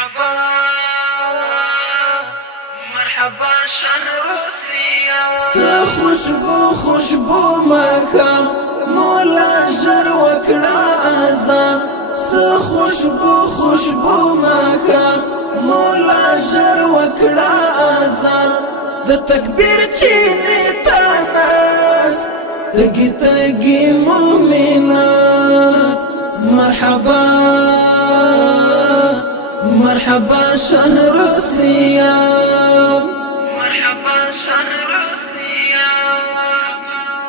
مرحبا مرحبا شهر الصيام خوشبو خوشبو ماکام مولا ژر وکړه اذان خوشبو خوشبو ماکام مولا ژر وکړه اذان د تکبیر چینه تاناس تګي تګي مؤمنات مرحبا مرحبا شهر الصيام مرحبا شهر الصيام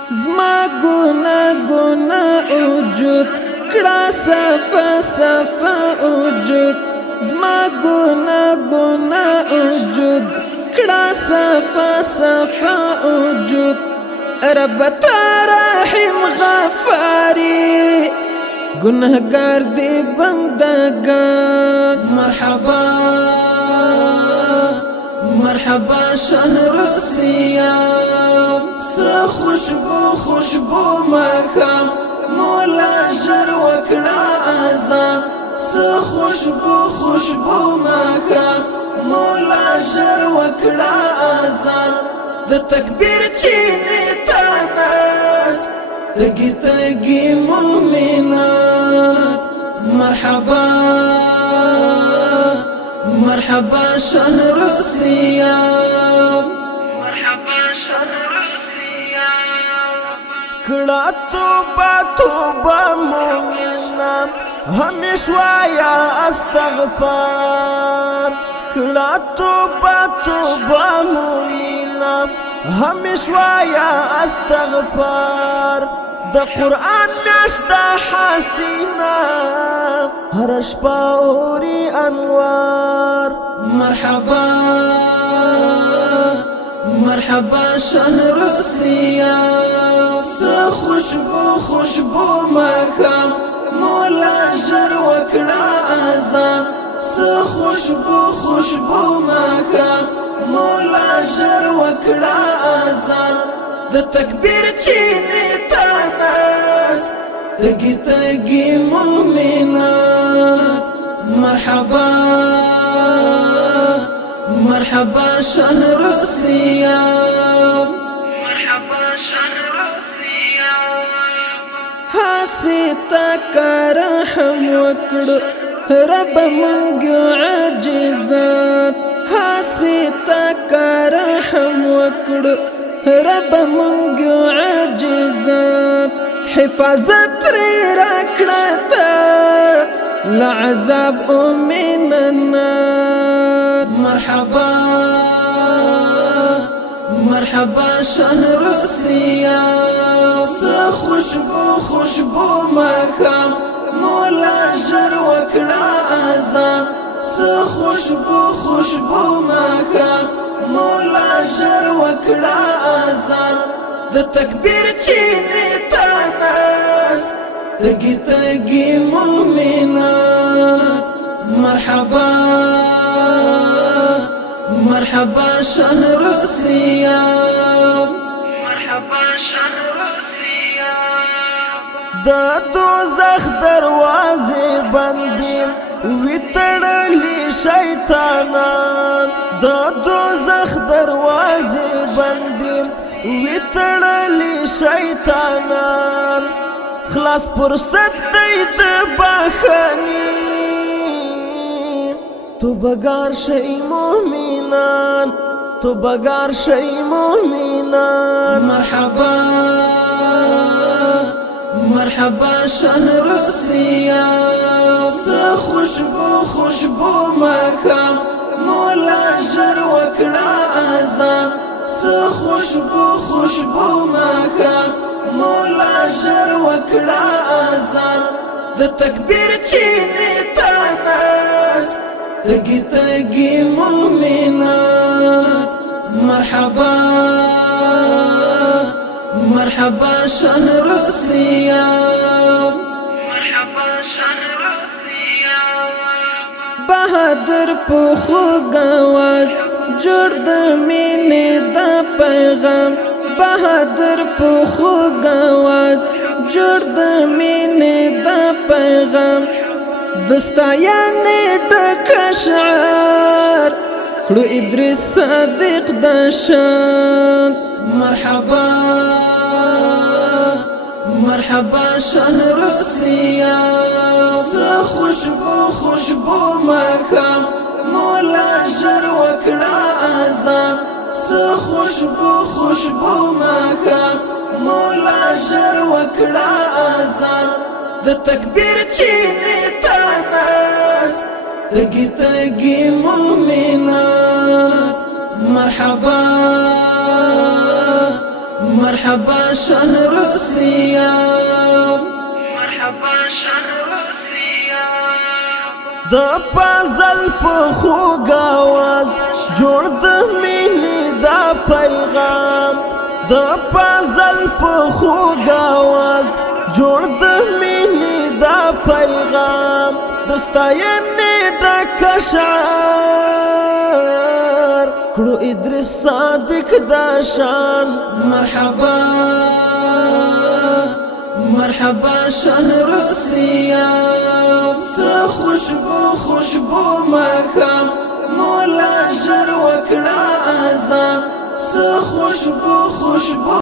زما ګنا ګنا وجود کړه صفا صفا وجود زما ګنا ګنا وجود کړه صفا صفا وجود رب رحیم غفاری گنہگار دی بندگان مرحبا مرحبا شهر الصيام خوشبو خوشبو ماکام مولا ژر وکړه اذان خوشبو خوشبو ماکام مولا ژر وکړه اذان د تکبیر چینه تاناس تګي تګي مؤمنات مرحبا مرحبا شهر الصيام مرحبا شهر الصيام کړه توبه توبه مؤمنان همیشه یا استغفار کړه توبه توبه مؤمنان همیشه یا استغفار د قرآن میاشت حسینا هر شپه اوري انوار مرحبا مرحبا شهر الصيام خوشبو خوشبو ماکام مولا ژر وکړه اذان خوشبو خوشبو ماکام مولا ژر وکړه اذان د تکبیر چینه تاناس تګي تګي مؤمنات مرحبا مرحبا شهر الصيام مرحبا شهر الصيام حسيتا کرحم وکړو رب مونږ عاجزات حسيتا کرحم وکړو رب مونږ عاجزات حفاظت راکړه لعذاب من النار مرحبا مرحبا شهر الصيام خوشبو خوشبو ماکام مولا ژر وکړه اذان خوشبو خوشبو ماکام مولا ژر وکړه اذان د تکبیر چینه تاناس تګي تګي مؤمنات مرحبا مرحبا شهر الصيام مرحبا شهر الصيام د دوزخ دروازې بندې وتړلې شیطانان د دوزخ دروازې بندې وتړلې شیطانان خلاص فرصت دی د بخښنې تو بګار شئ مؤمنان تو بګار شئ مؤمنان مرحبا مرحبا شهر الصيام خوشبو خوشبو ماکام مولا ژر وکړه اذان خوشبو خوشبو ماکام مولا ژر وکړه اذان د تکبیر چینه تاناس تګي تګي مؤمنات مرحبا مرحبا شهر الصيام مرحبا شهر الصيام بہادر پوخو گواز جوړ د مینې د پیغام بہادر پوخو گواز جوړ د مینې د پیغام دستایانې ډک شعر کړو ادریس صادق د شان مرحبا مرحبا شهر الصيام خوشبو خوشبو ماښام مولا ژر وکړه اذان خوشبو خوشبو ماښام مولا ژر وکړه اذان د تکبیر چینه تاناس تګي تګي مؤمنات مرحبا مرحبا شهر الصيام مرحبا شهر الصيام د پازل په خوږ आवाज جوړ د مینې دا پیغام د پازل په خوږ आवाज جوړ د مینې دا پیغام دستاینې ډک شعر کړو ادریس صادق دا شان مرحبا مرحبا شهر الصيام خوشبو خوشبو ماښام مولا ژر وکړه اذان خوشبو خوشبو